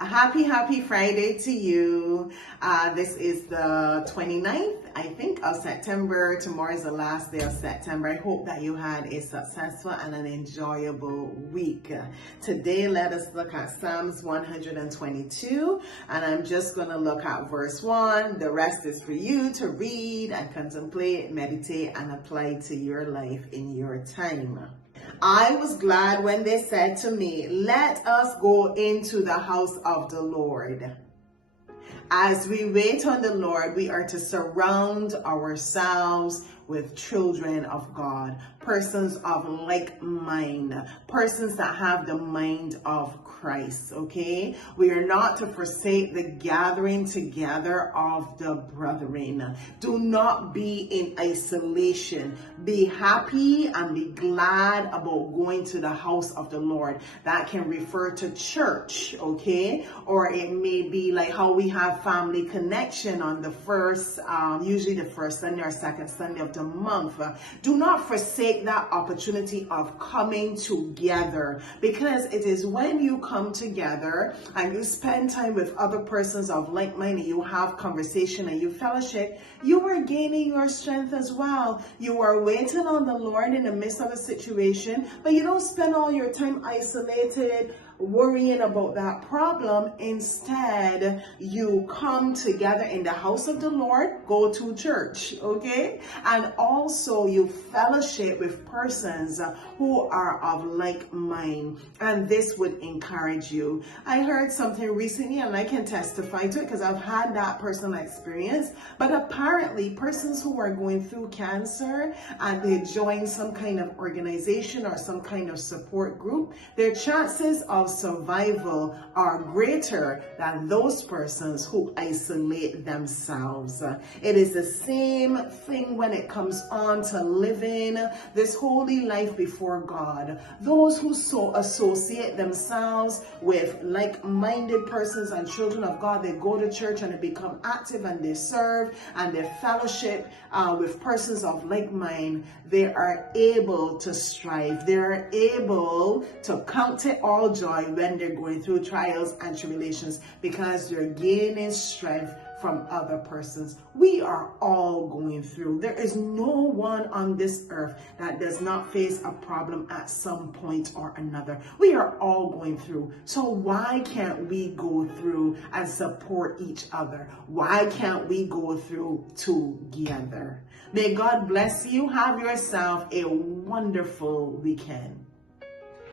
A happy Friday to you. This is the 29th, I think, of September. Tomorrow is the last day of September. I hope that you had a successful and an enjoyable week. Today, let us look at Psalms 122, and I'm just going to look at verse 1. The rest is for you to read and contemplate, meditate, and apply to your life in your time. I was glad when they said to me, "Let us go into the house of the Lord." As we wait on the Lord, we are to surround ourselves with children of God, persons of like mind, persons that have the mind of Christ, okay? We are not to forsake the gathering together of the brethren. Do not be in isolation. Be happy and be glad about going to the house of the Lord. That can refer to church, okay? Or it may be like how we have family connection on the first, usually the first Sunday or second Sunday of the month. Do not forsake that opportunity of coming together, because it is when you come together and you spend time with other persons of like mind, you have conversation and you fellowship, you are gaining your strength as well. You are waiting on the Lord in the midst of a situation, but you don't spend all your time isolated worrying about that problem. Instead, you come together in the house of the Lord, go to church, okay? And also you fellowship with persons who are of like mind, and this would encourage you. I heard something recently, and I can testify to it because I've had that personal experience, but apparently persons who are going through cancer and they join some kind of organization or some kind of support group, their chances of survival are greater than those persons who isolate themselves. It is the same thing when it comes on to living this holy life before God. Those who so associate themselves with like-minded persons and children of God, they go to church and they become active and they serve and they fellowship with persons of like mind, they are able to strive. They are able to count it all joy when they're going through trials and tribulations, because they're gaining strength from other persons. We are all going through. There is no one on this earth that does not face a problem at some point or another. We are all going through. So why can't we go through and support each other? Why can't we go through together? May God bless you. Have yourself a wonderful weekend.